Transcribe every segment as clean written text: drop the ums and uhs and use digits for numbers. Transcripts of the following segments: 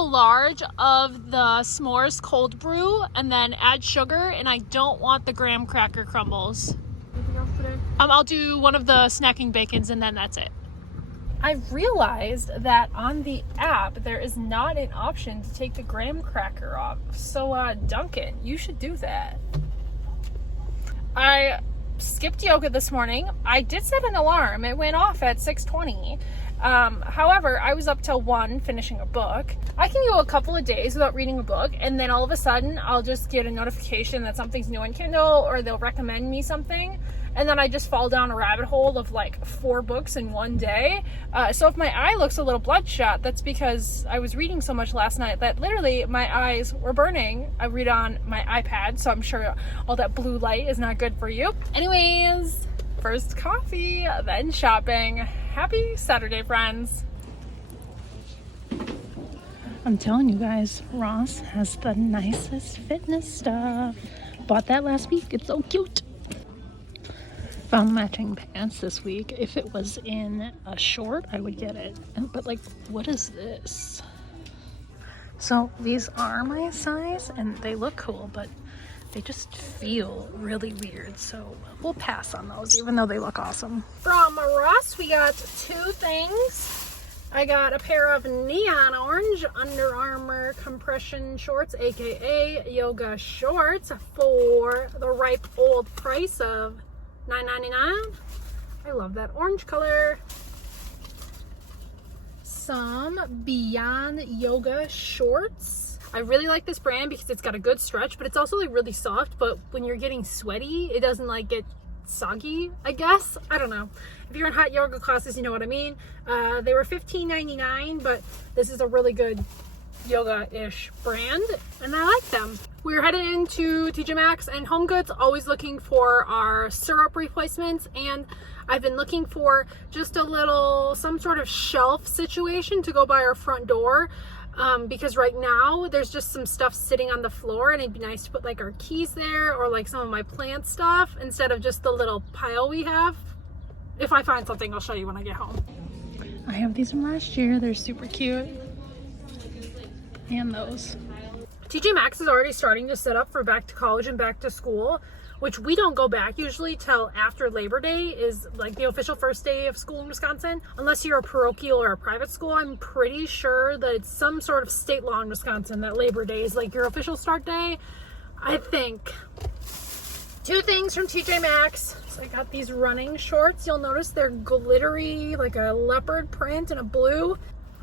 large of the s'mores cold brew and then add sugar, and I don't want the graham cracker crumbles. Anything else today? I'll do one of the snacking bacons and then that's it. I've realized that on the app there is not an option to take the graham cracker off. So Duncan, you should do that. I skipped yoga this morning. I did set an alarm. It went off at 6:20. However, I was up till 1 finishing a book. I can go a couple of days without reading a book, and then all of a sudden I'll just get a notification that something's new on Kindle, or they'll recommend me something, and then I just fall down a rabbit hole of like 4 books in one day. So if my eye looks a little bloodshot, that's because I was reading so much last night that literally my eyes were burning. I read on my iPad, so I'm sure all that blue light is not good for you. Anyways, first coffee, then shopping. Happy Saturday, friends. I'm telling you guys, Ross has the nicest fitness stuff. Bought that last week. It's so cute. Found matching pants this week. If it was in a short, I would get it. But like, what is this? So these are my size and they look cool, but they just feel really weird, so we'll pass on those, even though they look awesome. From Ross, we got 2 things. I got a pair of neon orange Under Armour compression shorts, aka yoga shorts, for the ripe old price of $9.99. I love that orange color. Some Beyond Yoga shorts. I really like this brand because it's got a good stretch, but it's also like really soft, but when you're getting sweaty, it doesn't like get soggy, I guess. I don't know. If you're in hot yoga classes, you know what I mean. They were $15.99, but this is a really good yoga-ish brand, and I like them. We're headed into TJ Maxx and Home Goods, always looking for our syrup replacements, and I've been looking for just some sort of shelf situation to go by our front door. Because right now there's just some stuff sitting on the floor, and it'd be nice to put like our keys there or like some of my plant stuff instead of just the little pile we have. If I find something, I'll show you when I get home. I have these from last year. They're super cute. And those. TJ Maxx is already starting to set up for back to college and back to school, which we don't go back usually till after Labor Day is like the official first day of school in Wisconsin. Unless you're a parochial or a private school, I'm pretty sure that it's some sort of state law in Wisconsin that Labor Day is like your official start day. I think. 2 things from TJ Maxx. So I got these running shorts. You'll notice they're glittery, like a leopard print and a blue.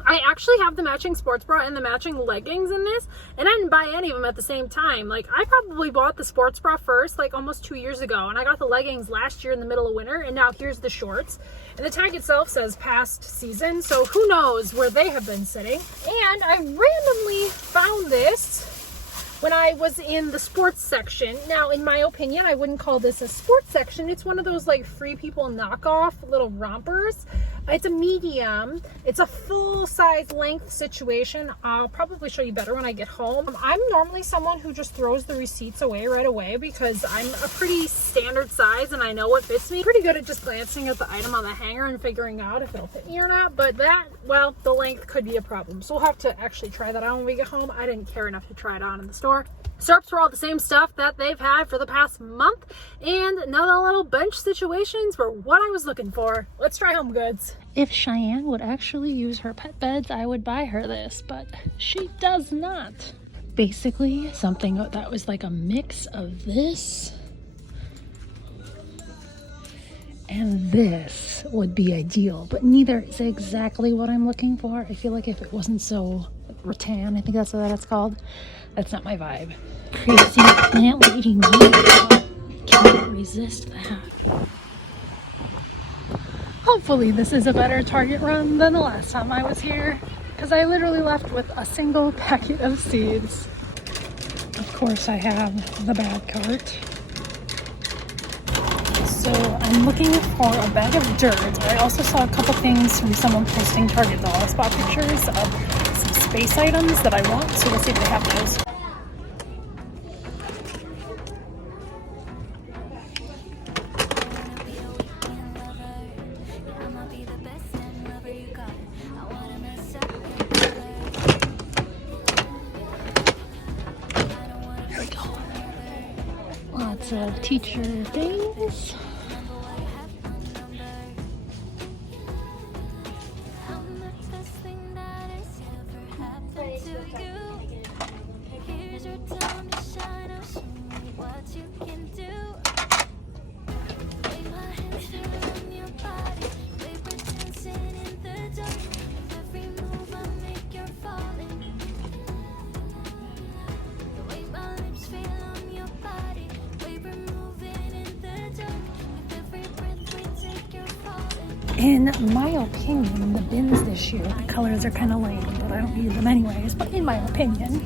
I actually have the matching sports bra and the matching leggings in this, and I didn't buy any of them at the same time. Like, I probably bought the sports bra first, like almost 2 years ago, and I got the leggings last year in the middle of winter, and now here's the shorts. And the tag itself says past season, so who knows where they have been sitting. And I randomly found this when I was in the sports section. Now, in my opinion, I wouldn't call this a sports section. It's one of those like Free People knockoff little rompers. It's a medium. It's a full size length situation. I'll probably show you better when I get home. I'm normally someone who just throws the receipts away right away because I'm a pretty standard size and I know what fits me. Pretty good at just glancing at the item on the hanger and figuring out if it'll fit me or not. But that, well, the length could be a problem. So we'll have to actually try that on when we get home. I didn't care enough to try it on in the store. Syrups were all the same stuff that they've had for the past month, and another little bench situations were what I was looking for. Let's try Home Goods. If Cheyenne would actually use her pet beds, I would buy her this, but she does not. Basically, something that was like a mix of this and this would be ideal, but neither is exactly what I'm looking for. I feel like if it wasn't so rattan, I think that's what it's called, that's not my vibe. Crazy plant lady me. Can't resist that. Hopefully this is a better Target run than the last time I was here, because I literally left with a single packet of seeds. Of course I have the bad cart. So I'm looking for a bag of dirt. I also saw a couple things from someone posting Target dollar spot pictures of some space items that I want, so let's see if they have those. lots of teacher things. In my opinion, the bins this year, the colors are kind of lame, but I don't use them anyways, but in my opinion.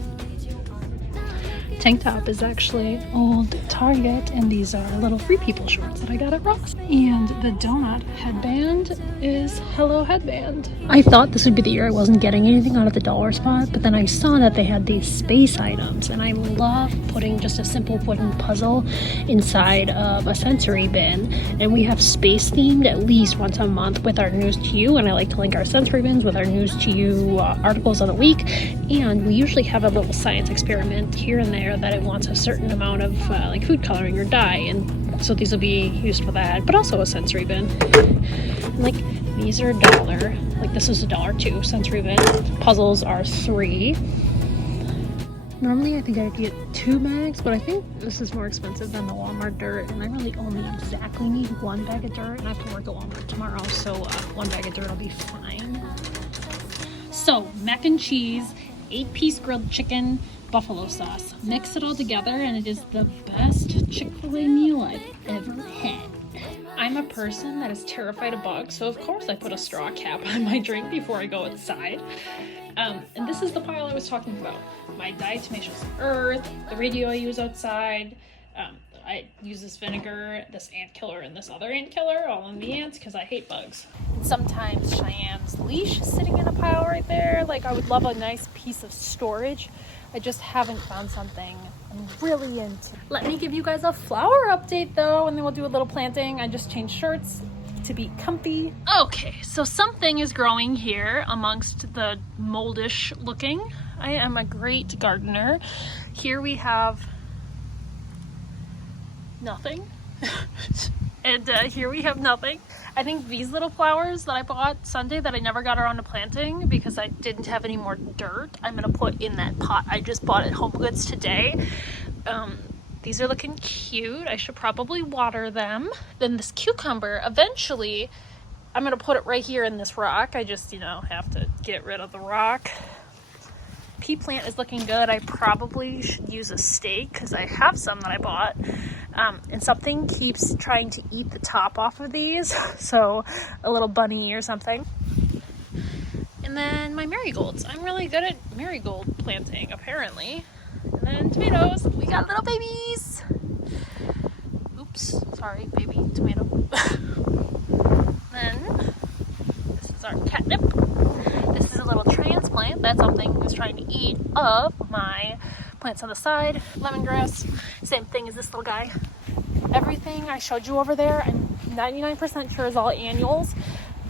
Tank top is actually old Target, and these are little Free People shorts that I got at Ross. And the donut headband is Hello Headband. I thought this would be the year I wasn't getting anything out of the dollar spot, but then I saw that they had these space items, and I love putting just a simple wooden puzzle inside of a sensory bin. And we have space themed at least once a month with our news to you, and I like to link our sensory bins with our news to you articles of the week. And we usually have a little science experiment here and there that it wants a certain amount of like food coloring or dye, and so these will be used for that, but also a sensory bin. And like these are $1, like this is $1 too, sensory bin. Puzzles are $3. Normally I think I'd get 2 bags, but I think this is more expensive than the Walmart dirt, and I really only exactly need 1 bag of dirt, and I have to work at Walmart tomorrow, so 1 bag of dirt will be fine. So mac and cheese, 8-piece grilled chicken, buffalo sauce. Mix it all together and it is the best Chick-fil-A meal I've ever had. I'm a person that is terrified of bugs, so of course I put a straw cap on my drink before I go outside. And this is the pile I was talking about. My diatomaceous earth, the radio I use outside. I use this vinegar, this ant killer, and this other ant killer, all in the ants, because I hate bugs. Sometimes Cheyenne's leash is sitting in a pile right there. Like, I would love a nice piece of storage. I just haven't found something I'm really into. Let me give you guys a flower update though, and then we'll do a little planting. I just changed shirts to be comfy. Okay, so something is growing here amongst the moldish looking. I am a great gardener. Here we have nothing. And here we have nothing. I think these little flowers that I bought Sunday that I never got around to planting because I didn't have any more dirt, I'm gonna put in that pot I just bought at Home Goods today. These are looking cute. I should probably water them. Then this cucumber, eventually I'm gonna put it right here in this rock. I just, have to get rid of the rock. Pea plant is looking good. I probably should use a stake because I have some that I bought. And something keeps trying to eat the top off of these. So a little bunny or something. And then my marigolds. I'm really good at marigold planting, apparently. And then tomatoes. We got little babies. Oops, sorry, baby tomato. Then this is our catnip. This is a little transplant that something was trying to eat of my plants on the side. Lemongrass, same thing as this little guy. Everything I showed you over there, I'm 99% sure is all annuals.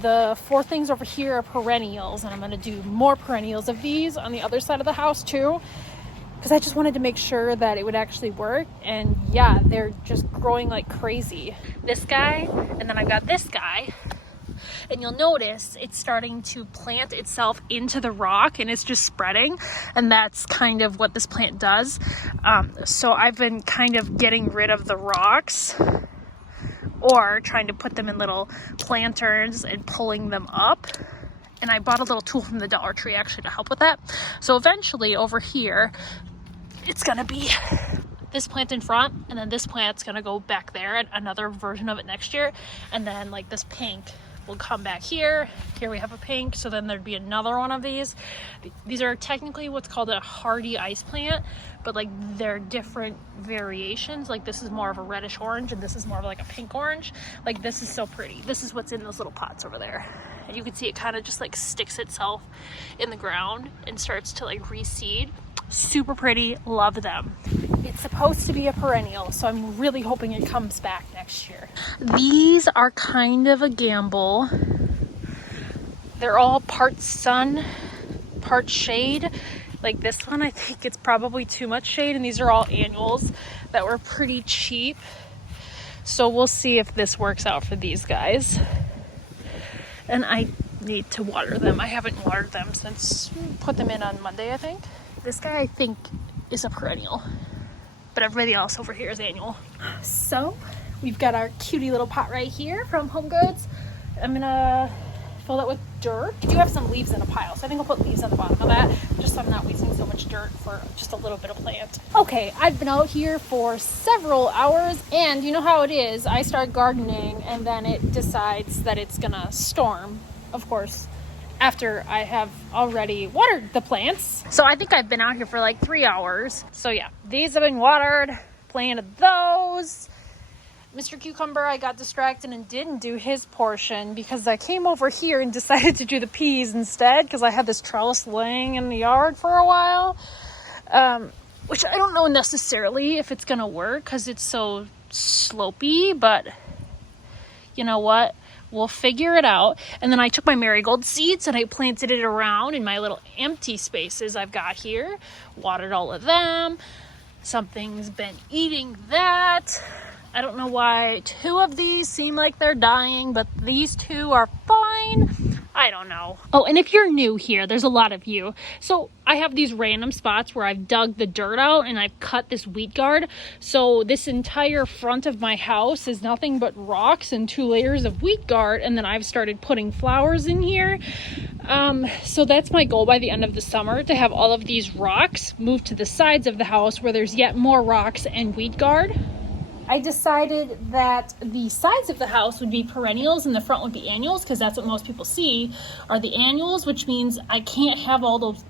The 4 things over here are perennials, and I'm going to do more perennials of these on the other side of the house too, because I just wanted to make sure that it would actually work. And yeah, they're just growing like crazy. This guy, and then I've got this guy. And you'll notice it's starting to plant itself into the rock and it's just spreading. And that's kind of what this plant does. So I've been kind of getting rid of the rocks or trying to put them in little planters and pulling them up. And I bought a little tool from the Dollar Tree actually to help with that. So eventually over here, it's gonna be this plant in front, and then this plant's gonna go back there, and another version of it next year. And then like this pink will come back here. Here we have a pink, so then there'd be another one of these. These are technically what's called a hardy ice plant, but like they're different variations. Like this is more of a reddish orange and this is more of like a pink orange. Like this is so pretty. This is what's in those little pots over there. And you can see it kind of just like sticks itself in the ground and starts to like reseed. Super pretty, love them. It's supposed to be a perennial, so I'm really hoping it comes back next year. These are kind of a gamble. They're all part sun, part shade. Like this one, I think it's probably too much shade, and these are all annuals that were pretty cheap. So we'll see if this works out for these guys. And I need to water them. I haven't watered them since put them in on Monday, I think. This guy, I think, is a perennial, but everybody else over here is annual. So we've got our cutie little pot right here from Home Goods. I'm gonna fill that with dirt. I do have some leaves in a pile, so I think I'll put leaves on the bottom of that, just so I'm not wasting so much dirt for just a little bit of plant. Okay, I've been out here for several hours, and you know how it is. I start gardening, and then it decides that it's gonna storm, of course, after I have already watered the plants. So I think I've been out here for like 3 hours. So yeah, these have been watered, planted those. Mr. Cucumber, I got distracted and didn't do his portion because I came over here and decided to do the peas instead because I had this trellis laying in the yard for a while, which I don't know necessarily if it's gonna work because it's so slopey, but you know what? We'll figure it out. And then I took my marigold seeds and I planted it around in my little empty spaces I've got here, watered all of them. Something's been eating that. I don't know why 2 of these seem like they're dying, but these 2 are fine. I don't know. Oh, and if you're new here, there's a lot of you. So I have these random spots where I've dug the dirt out and I've cut this wheat guard. So this entire front of my house is nothing but rocks and 2 layers of wheat guard. And then I've started putting flowers in here. So that's my goal by the end of the summer, to have all of these rocks moved to the sides of the house where there's yet more rocks and wheat guard. I decided that the sides of the house would be perennials and the front would be annuals, because that's what most people see are the annuals, which means I can't have all those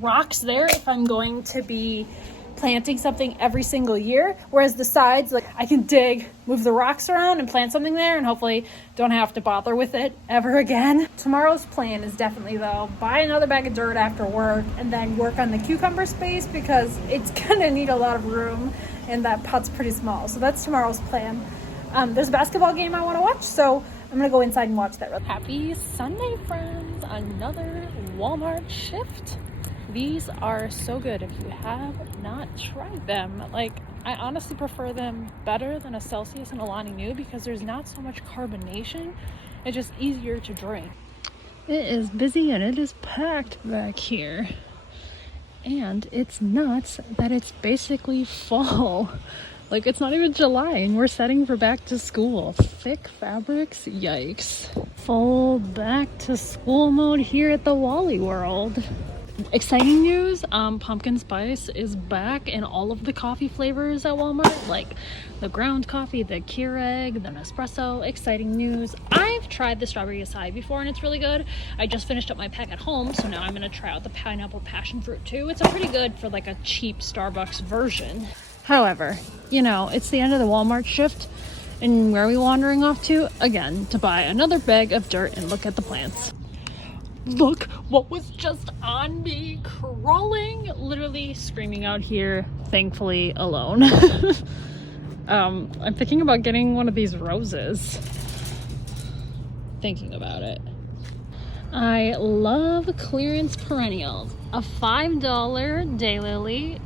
rocks there if I'm going to be planting something every single year. Whereas the sides, like, I can dig, move the rocks around and plant something there and hopefully don't have to bother with it ever again. Tomorrow's plan is definitely, though, buy another bag of dirt after work and then work on the cucumber space because it's gonna need a lot of room and that pot's pretty small. So that's tomorrow's plan. There's a basketball game I want to watch, so I'm gonna go inside and watch that. Happy Sunday, friends. Another Walmart shift. These are so good if you have not tried them. Like, I honestly prefer them better than a Celsius and a Lonnie New because there's not so much carbonation. It's just easier to drink. It is busy and it is packed back here. And it's nuts that it's basically fall. Like, it's not even July and we're setting for back to school. Thick fabrics, yikes. Full back to school mode here at the Wally World. Exciting news, pumpkin spice is back in all of the coffee flavors at Walmart, like the ground coffee, the Keurig, the Nespresso. Exciting news. I've tried the strawberry acai before and it's really good. I just finished up my pack at home, so now I'm gonna try out the pineapple passion fruit too. It's a pretty good for like a cheap Starbucks version. However, you know, it's the end of the Walmart shift, and where are we wandering off to? Again, to buy another bag of dirt and look at the plants. Look what was just on me, crawling, literally screaming out here, thankfully alone. I'm thinking about getting one of these roses. Thinking about it. I love clearance perennials. A $5 daylily.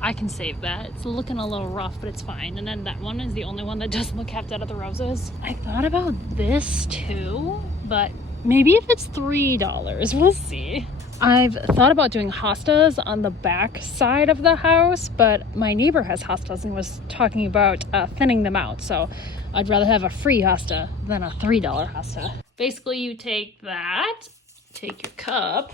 I can save that. It's looking a little rough, but it's fine. And then that one is the only one that doesn't look half dead of the roses. I thought about this too, but maybe if it's $3, we'll see. I've thought about doing hostas on the back side of the house, but my neighbor has hostas and was talking about thinning them out. So I'd rather have a free hosta than a $3 hosta. Basically, you take that, take your cup,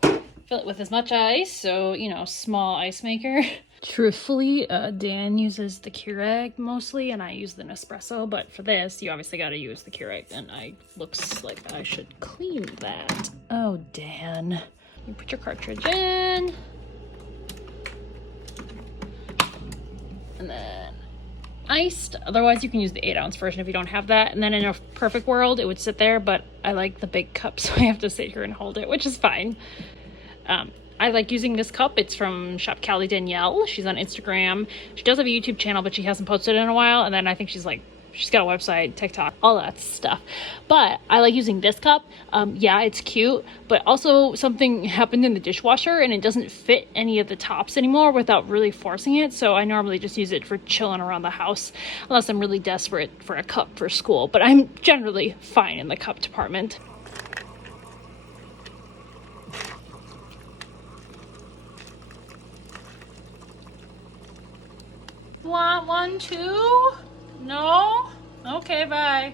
fill it with as much ice, so, you know, small ice maker. Truthfully, Dan uses the Keurig mostly, and I use the Nespresso, but for this, you obviously gotta use the Keurig, and looks like I should clean that. Oh, Dan. You put your cartridge in. And then iced. Otherwise, you can use the 8-ounce version if you don't have that. And then in a perfect world, it would sit there, but I like the big cup, so I have to sit here and hold it, which is fine. I like using this cup. It's from Shop Callie Danielle. She's on Instagram. She does have a YouTube channel, but she hasn't posted in a while. And then I think she's like She's got a website, TikTok, all that stuff. But I like using this cup. Yeah, it's cute, but also something happened in the dishwasher and it doesn't fit any of the tops anymore without really forcing it. So I normally just use it for chilling around the house unless I'm really desperate for a cup for school. But I'm generally fine in the cup department. Want one too? No? Okay, bye.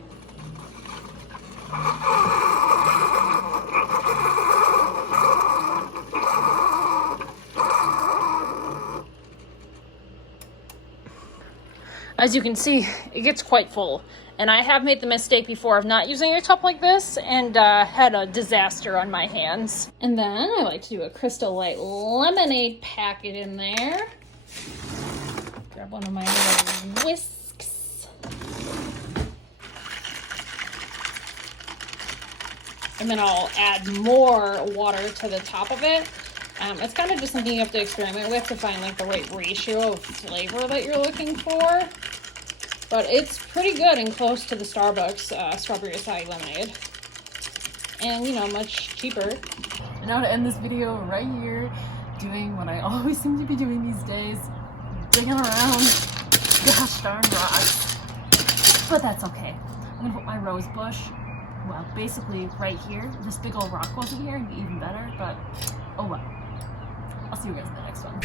As you can see, it gets quite full. And I have made the mistake before of not using a cup like this and had a disaster on my hands. And then I like to do a Crystal Light lemonade packet in there. Grab one of my little whisks. And then I'll add more water to the top of it. It's kind of just something you have to experiment with to find like the right ratio of flavor that you're looking for. But it's pretty good and close to the Starbucks strawberry acai lemonade. And, you know, much cheaper. And now to end this video right here, doing what I always seem to be doing these days, digging around gosh darn rocks. But that's okay. I'm gonna put my rose bush, well, basically right here. This big old rock wasn't here, it'd be even better, but oh well. I'll see you guys in the next one.